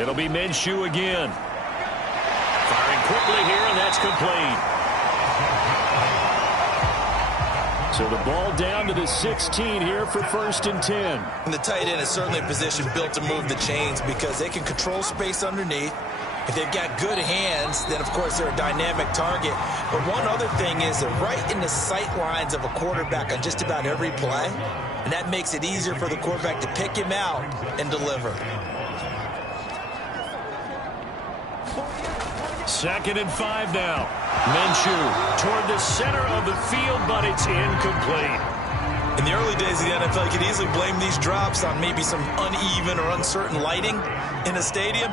It'll be Minshew again. Firing quickly here, and that's complete. So the ball down to the 16 here for 1st and 10. And the tight end is certainly a position built to move the chains because they can control space underneath. If they've got good hands, then, of course, they're a dynamic target. But one other thing is they're right in the sight lines of a quarterback on just about every play. And that makes it easier for the quarterback to pick him out and deliver. 2nd and 5 now. Minshew toward the center of the field, but it's incomplete. In the early days of the NFL, you could easily blame these drops on maybe some uneven or uncertain lighting in a stadium.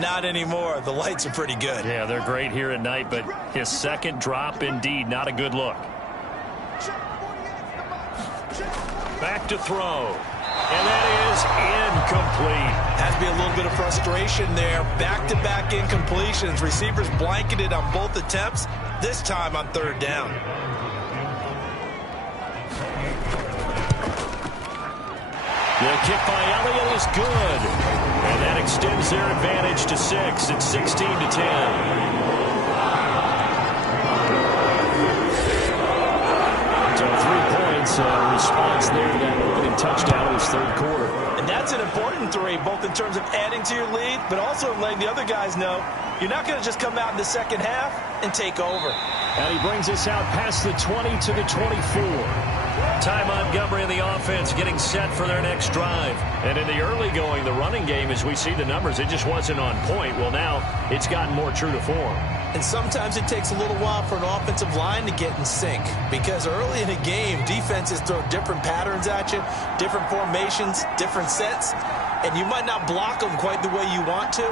Not anymore. The lights are pretty good. Yeah, they're great here at night, but his second drop, indeed, not a good look. Back to throw. And that is incomplete. Has to be a little bit of frustration there. Back-to-back incompletions. Receivers blanketed on both attempts, this time on 3rd down. The kick by Elliott is good. And that extends their advantage to 6. It's 16 to 10. So 3 points, response there to that opening touchdown in his 3rd quarter. And that's an important 3, both in terms of adding to your lead, but also letting the other guys know you're not going to just come out in the second half and take over. And he brings us out past the 20 to the 24. Ty Montgomery and the offense getting set for their next drive. And in the early going, the running game, as we see the numbers, it just wasn't on point. Well, now it's gotten more true to form. And sometimes it takes a little while for an offensive line to get in sync because early in a game, defenses throw different patterns at you, different formations, different sets, and you might not block them quite the way you want to.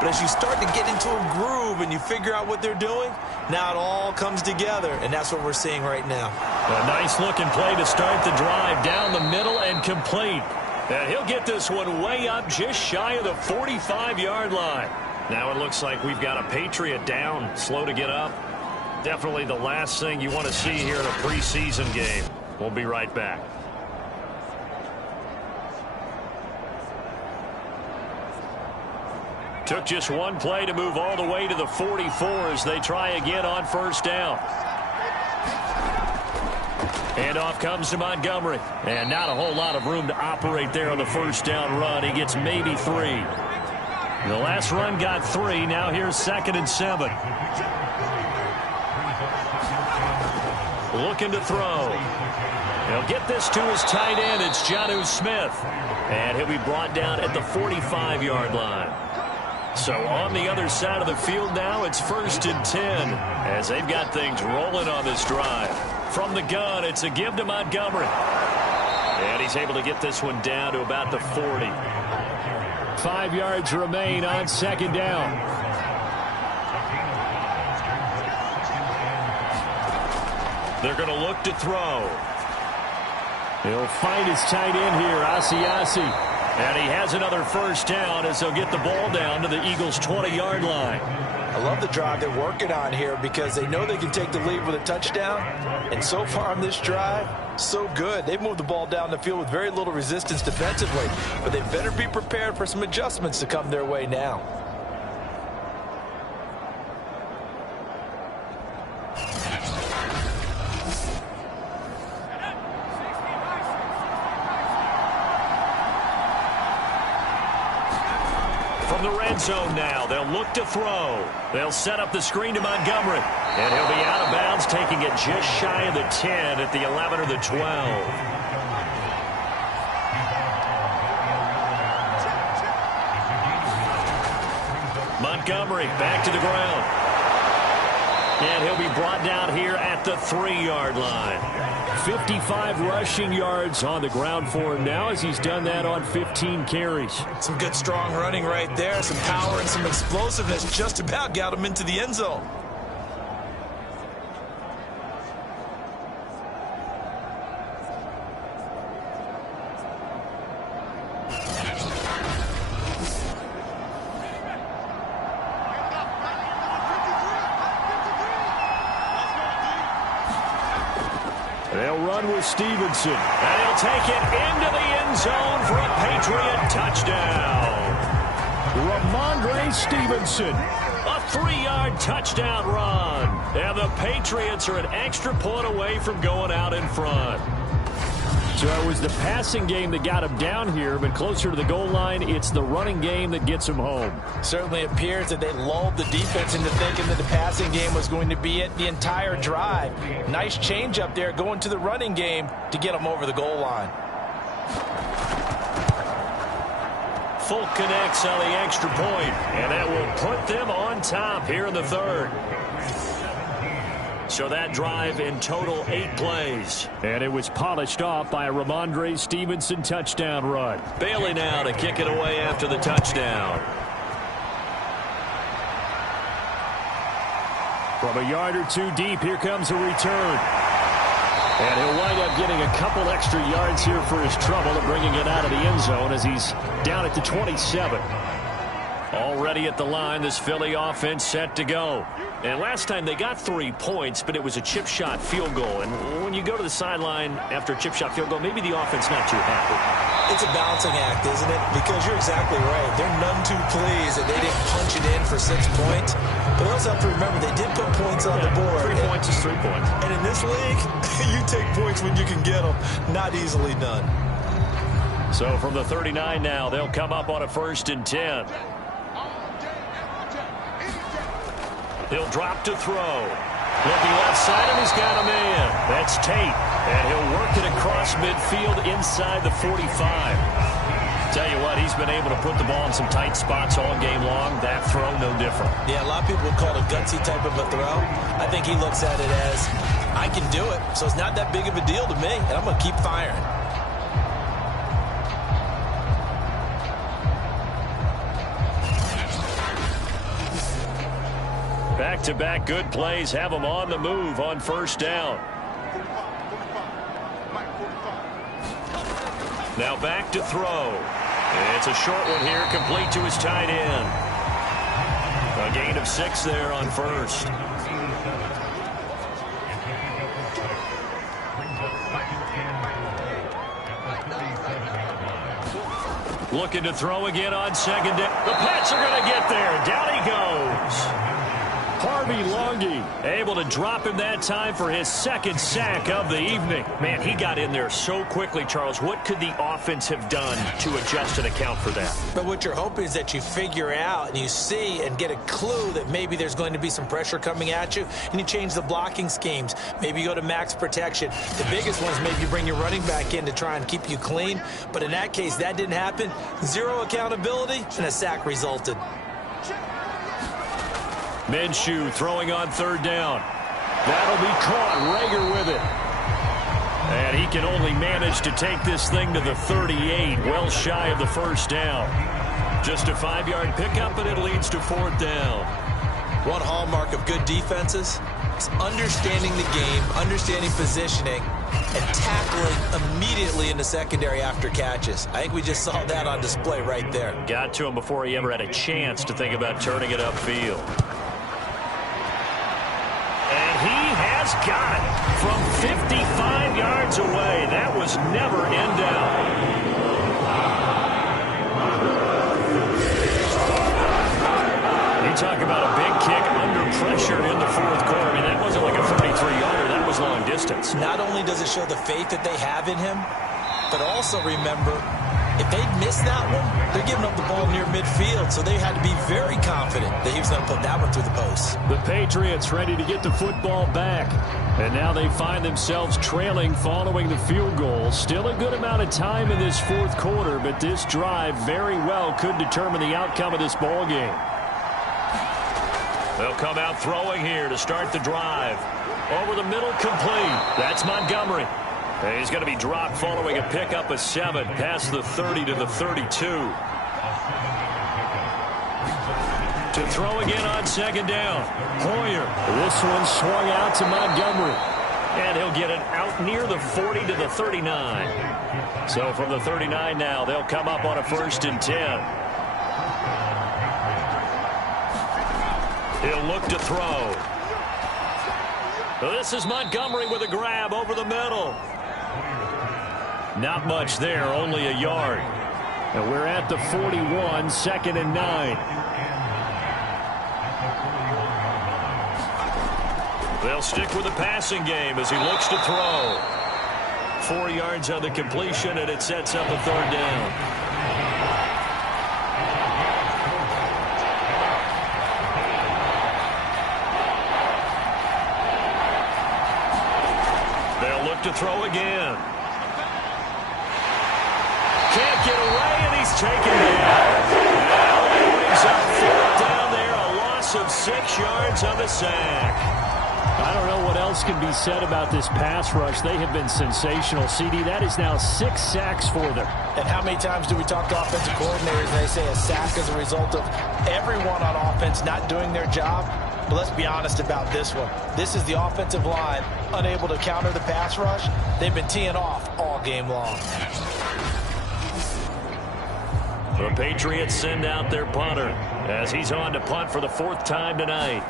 But as you start to get into a groove and you figure out what they're doing, now it all comes together, and that's what we're seeing right now. A nice-looking play to start the drive down the middle and complete. And he'll get this one way up just shy of the 45-yard line. Now it looks like we've got a Patriot down, slow to get up. Definitely the last thing you want to see here in a preseason game. We'll be right back. Took just one play to move all the way to the 44 as they try again on 1st down. And off comes to Montgomery. And not a whole lot of room to operate there on the 1st down run. He gets maybe 3. The last run got 3. Now here's 2nd and 7. Looking to throw. He'll get this to his tight end. It's Jonnu Smith. And he'll be brought down at the 45-yard line. So on the other side of the field now, it's 1st and 10 as they've got things rolling on this drive. From the gun, it's a give to Montgomery. And he's able to get this one down to about the 40. 5 yards remain on 2nd down. They're going to look to throw. He'll find his tight end here, Asiasi. And he has another 1st down as they'll get the ball down to the Eagles' 20-yard line. I love the drive they're working on here because they know they can take the lead with a touchdown. And so far on this drive, so good. They've moved the ball down the field with very little resistance defensively. But they better be prepared for some adjustments to come their way now. The red zone now. They'll look to throw. They'll set up the screen to Montgomery. And he'll be out of bounds, taking it just shy of the 10 at the 11 or the 12. Montgomery back to the ground. And he'll be brought down here at the 3-yard line. 55 rushing yards on the ground for him now as he's done that on 15 carries. Some good strong running right there. Some power and some explosiveness just about got him into the end zone. They'll run with Stevenson, and he'll take it into the end zone for a Patriot touchdown. Ramondre Stevenson. A 3-yard touchdown run. And the Patriots are an extra point away from going out in front. So it was the passing game that got him down here, but closer to the goal line, it's the running game that gets him home. Certainly appears that they lulled the defense into thinking that the passing game was going to be it the entire drive. Nice change up there going to the running game to get them over the goal line. Folk connects on the extra point, and that will put them on top here in the third. So that drive in total 8 plays. And it was polished off by a Ramondre Stevenson touchdown run. Bailey now to kick it away after the touchdown. From a yard or two deep, here comes a return. And he'll wind up getting a couple extra yards here for his trouble and bringing it out of the end zone as he's down at the 27. Already at the line, this Philly offense set to go. And last time they got 3 points, but it was a chip shot field goal. And when you go to the sideline after a chip shot field goal, maybe the offense not too happy. It's a balancing act, isn't it? Because you're exactly right. They're none too pleased that they didn't punch it in for 6 points. But also have to remember they did put points on the board. 3 points is 3 points. And in this league, you take points when you can get them. Not easily done. So from the 39 now, they'll come up on a 1st and 10. He'll drop to throw. Looking left side, and he's got a man. That's Tate. And he'll work it across midfield inside the 45. Tell you what, he's been able to put the ball in some tight spots all game long. That throw, no different. Yeah, a lot of people would call it a gutsy type of a throw. I think he looks at it as, I can do it, so it's not that big of a deal to me, and I'm going to keep firing. Back-to-back good plays have them on the move on 1st down. Now back to throw. It's a short one here, complete to his tight end. A gain of 6 there on 1st. Looking to throw again on 2nd down. The Pats are going to get there. Down he goes. Harvey Longy able to drop him that time for his 2nd sack of the evening. Man, he got in there so quickly, Charles. What could the offense have done to adjust and account for that? But what you're hoping is that you figure out and you see and get a clue that maybe there's going to be some pressure coming at you, and you change the blocking schemes. Maybe you go to max protection. The biggest one is maybe you bring your running back in to try and keep you clean. But in that case, that didn't happen. 0 accountability, and a sack resulted. Minshew throwing on 3rd down. That'll be caught. Rager with it. And he can only manage to take this thing to the 38, well shy of the 1st down. Just a 5-yard pickup, and it leads to 4th down. One hallmark of good defenses is understanding the game, understanding positioning, and tackling immediately in the secondary after catches. I think we just saw that on display right there. Got to him before he ever had a chance to think about turning it upfield. He has got it from 55 yards away. That was never in doubt. You talk about a big kick under pressure in the 4th quarter. I mean, that wasn't like a 33-yarder. That was long distance. Not only does it show the faith that they have in him, but also remember, if they'd missed that one, they're giving up the ball near midfield, so they had to be very confident that he was going to put that one through the post. The Patriots ready to get the football back. And now they find themselves trailing following the field goal. Still a good amount of time in this 4th quarter, but this drive very well could determine the outcome of this ball game. They'll come out throwing here to start the drive. Over the middle, complete. That's Montgomery. And he's going to be dropped following a pickup of 7 past the 30 to the 32. To throw again on 2nd down. Hoyer. This one swung out to Montgomery. And he'll get it out near the 40 to the 39. So from the 39 now, they'll come up on a 1st and 10. He'll look to throw. This is Montgomery with a grab over the middle. Not much there, only a yard. And we're at the 41, 2nd and 9. They'll stick with the passing game as he looks to throw. 4 yards on the completion, and it sets up a 3rd down. They'll look to throw again. Can't get away, and he's taken down. Now he brings up 4th down there, a loss of 6 yards on the sack. I don't know what else can be said about this pass rush. They have been sensational. CD, that is now 6 sacks for them. And how many times do we talk to offensive coordinators and they say a sack is a result of everyone on offense not doing their job? But let's be honest about this one. This is the offensive line unable to counter the pass rush. They've been teeing off all game long. The Patriots send out their punter as he's on to punt for the 4th time tonight.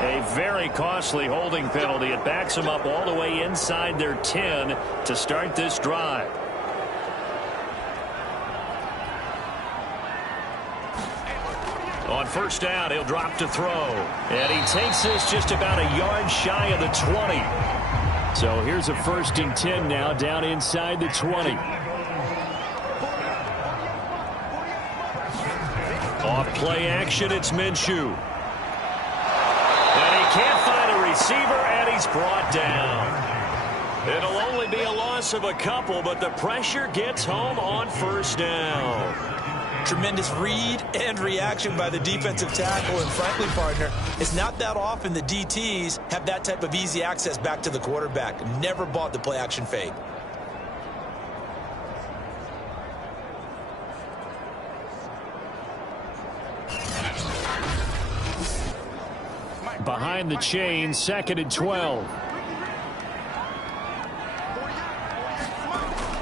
A very costly holding penalty. It backs them up all the way inside their 10 to start this drive. On 1st down, he'll drop to throw. And he takes this just about a yard shy of the 20. So here's a 1st and 10 now down inside the 20. Off play action, it's Minshew. And he can't find a receiver, and he's brought down. It'll only be a loss of a couple, but the pressure gets home on 1st down. Tremendous read and reaction by the defensive tackle, and frankly, partner, it's not that often the DTs have that type of easy access back to the quarterback. Never bought the play action fade. Behind the chain, 2nd and 12.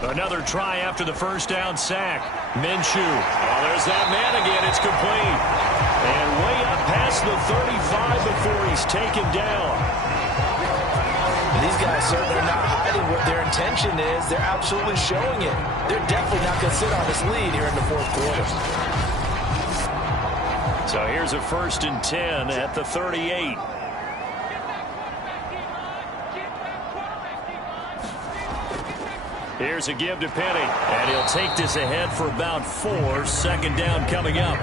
Another try after the 1st down sack. Minshew. Oh, there's that man again. It's complete. And way up past the 35 before he's taken down. These guys certainly are not hiding what their intention is. They're absolutely showing it. They're definitely not going to sit on this lead here in the 4th quarter. So here's a 1st and 10 at the 38. Here's a give to Penny, and he'll take this ahead for about 4. 2nd down coming up.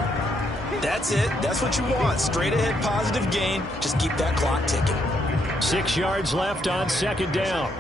That's it. That's what you want. Straight ahead positive gain. Just keep that clock ticking. 6 yards left on 2nd down.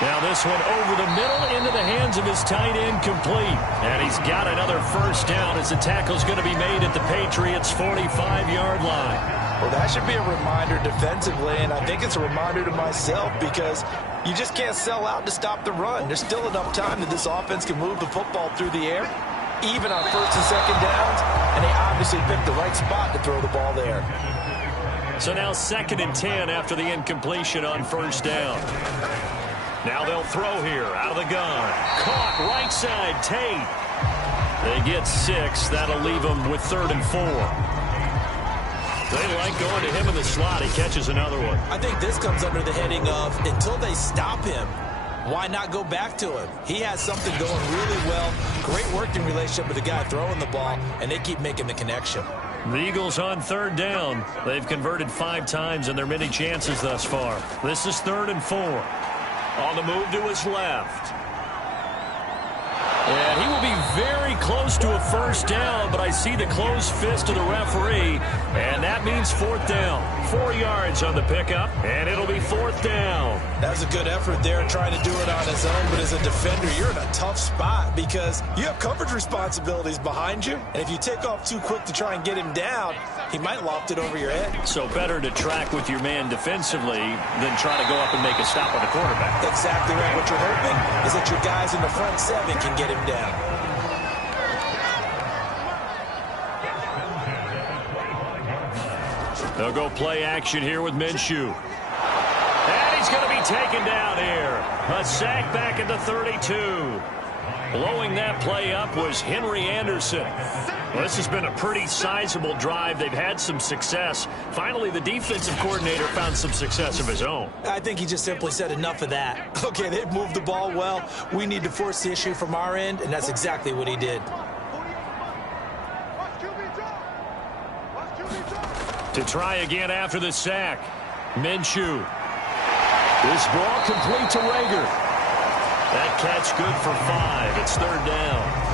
Now this one over the middle into the hands of his tight end, complete. And he's got another 1st down as the tackle's going to be made at the Patriots' 45-yard line. Well, that should be a reminder defensively, and I think it's a reminder to myself because you just can't sell out to stop the run. There's still enough time that this offense can move the football through the air, even on 1st and 2nd downs, and they obviously picked the right spot to throw the ball there. So now 2nd and 10 after the incompletion on 1st down. Now they'll throw here out of the gun. Caught right side, Tate. They get 6. That'll leave them with 3rd and 4. They like going to him in the slot. He catches another one. I think this comes under the heading of until they stop him, why not go back to him? He has something going really well. Great working relationship with the guy throwing the ball, and they keep making the connection. The Eagles on 3rd down. They've converted 5 times in their many chances thus far. This is 3rd and 4. On the move to his left. And he will be very close to a 1st down, but I see the closed fist of the referee, and that means 4th down. 4 yards on the pickup, and it'll be 4th down. That was a good effort there trying to do it on his own, but as a defender, you're in a tough spot because you have coverage responsibilities behind you, and if you take off too quick to try and get him down, he might loft it over your head. So better to track with your man defensively than try to go up and make a stop on the quarterback. Exactly right. What you're hoping is that your guys in the front 7 can get him down. A They'll go play action here with Minshew. And he's going to be taken down here. A sack back at the 32. Blowing that play up was Henry Anderson. Well, this has been a pretty sizable drive. They've had some success. Finally, the defensive coordinator found some success of his own. I think he just simply said enough of that. Okay, they've moved the ball well. We need to force the issue from our end, and that's exactly what he did. To try again after the sack. Minshew. This ball complete to Rager. That catch good for 5. It's 3rd down.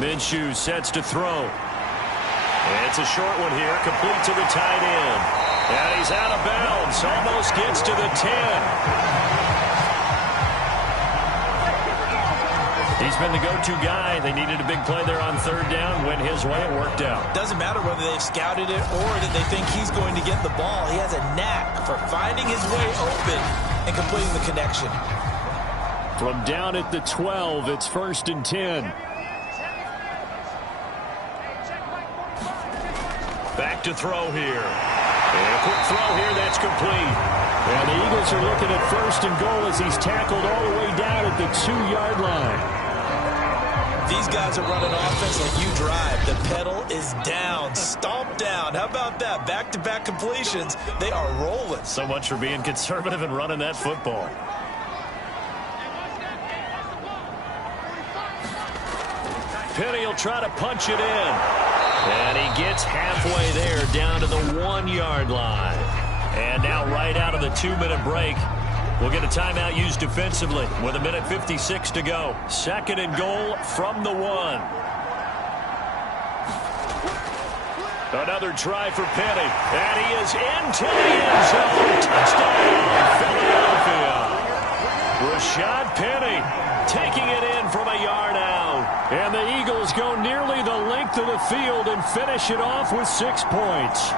Minshew sets to throw. It's a short one here, complete to the tight end. And he's out of bounds, almost gets to the 10. He's been the go-to guy. They needed a big play there on 3rd down. Went his way, it worked out. Doesn't matter whether they've scouted it or that they think he's going to get the ball. He has a knack for finding his way open and completing the connection. From down at the 12, it's 1st and 10. Back to throw here. And a quick throw here, that's complete. And the Eagles are looking at 1st and goal as he's tackled all the way down at the 2-yard line. These guys are running offense like you drive. The pedal is down, stomp down. How about that? Back-to-back completions. They are rolling. So much for being conservative and running that football. Penny will try to punch it in. And he gets halfway there down to the 1-yard line. And now right out of the 2-minute break, we'll get a timeout used defensively with 1:56 to go. 2nd and goal from the 1. Another try for Penny. And he is into the end zone. Touchdown, Philadelphia. Rashad Penny taking it in from a yard out. And the Eagles go nearly the length of the field and finish it off with 6 points.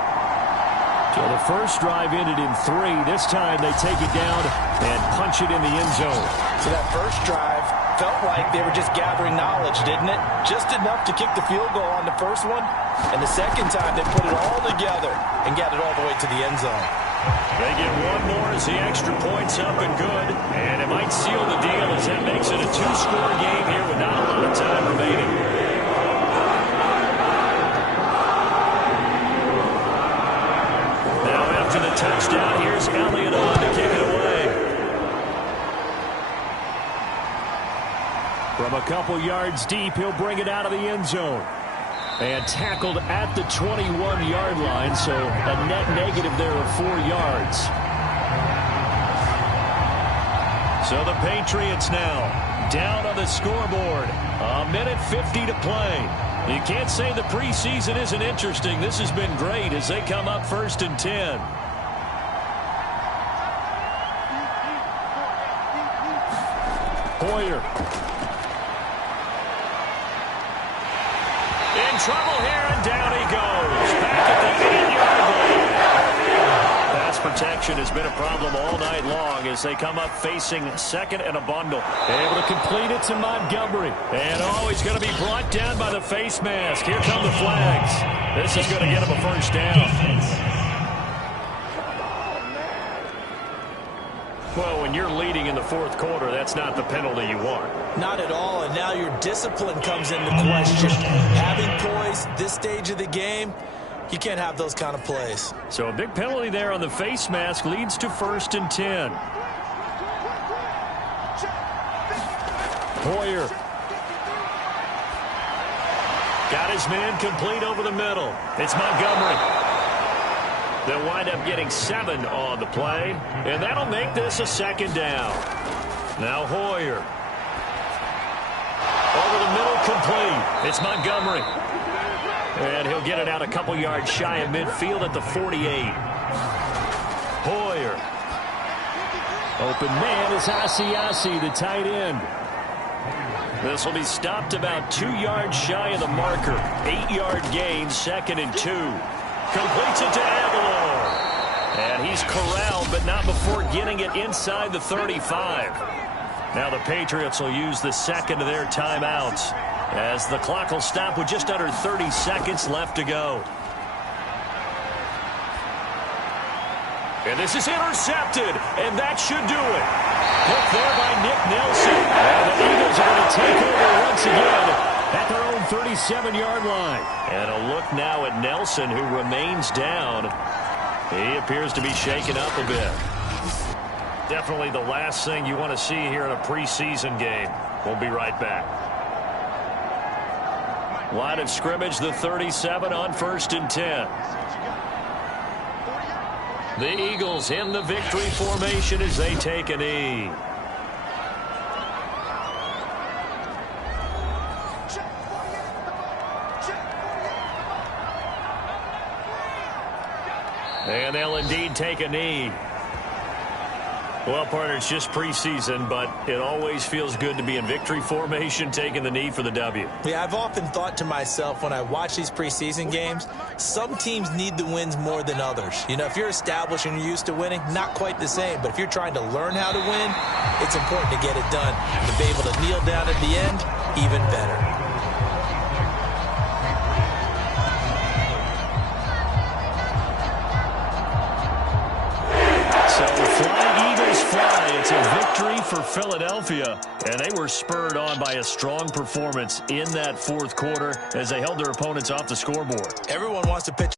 So the first drive ended in 3. This time they take it down and punch it in the end zone. So that first drive felt like they were just gathering knowledge, didn't it? Just enough to kick the field goal on the first one. And the second time they put it all together and got it all the way to the end zone. They get one more as the extra point's up and good. And it might seal the deal as that makes it a 2-score game here with not a lot of time remaining. Now after the touchdown, here's Elliott on to kick it away. From a couple yards deep, he'll bring it out of the end zone. And tackled at the 21-yard line, so a net negative there of 4 yards. So the Patriots now down on the scoreboard. 1:50 to play. You can't say the preseason isn't interesting. This has been great as they come up 1st and 10. Hoyer. In trouble here, and down he goes. Back at the 8-yard line. Pass protection has been a problem all night long as they come up facing 2nd and a bundle. Able to complete it to Montgomery. And he's going to be brought down by the face mask. Here come the flags. This is going to get him a 1st down. Well, when you're leading in the 4th quarter, that's not the penalty you want. Not at all, and now your discipline comes into question. Having poise this stage of the game, you can't have those kind of plays. So a big penalty there on the face mask leads to 1st and 10. Hoyer. Got his man complete over the middle. It's Montgomery. They'll wind up getting 7 on the play, and that'll make this a 2nd down. Now Hoyer. Over the middle, complete. It's Montgomery. And he'll get it out a couple yards shy of midfield at the 48. Hoyer. Open man is Asiasi, the tight end. This will be stopped about 2 yards shy of the marker. 8-yard gain, 2nd and 2. Completes it to Aguilar. And he's corralled, but not before getting it inside the 35. Now the Patriots will use the second of their timeouts, as the clock will stop with just under 30 seconds left to go. And this is intercepted, and that should do it. Picked there by Nick Nelson. And the Eagles are going to take over once again at their own 37-yard line. And a look now at Nelson, who remains down. He appears to be shaken up a bit. Definitely the last thing you want to see here in a preseason game. We'll be right back. Line of scrimmage, the 37 on 1st and 10. The Eagles in the victory formation as they take a knee. And they'll indeed take a knee. Well, partner, it's just preseason, but it always feels good to be in victory formation, taking the knee for the W. Yeah, I've often thought to myself when I watch these preseason games, some teams need the wins more than others. You know, if you're established and you're used to winning, not quite the same. But if you're trying to learn how to win, it's important to get it done. To be able to kneel down at the end, even better. It's a victory for Philadelphia, and they were spurred on by a strong performance in that 4th quarter as they held their opponents off the scoreboard. Everyone wants to pitch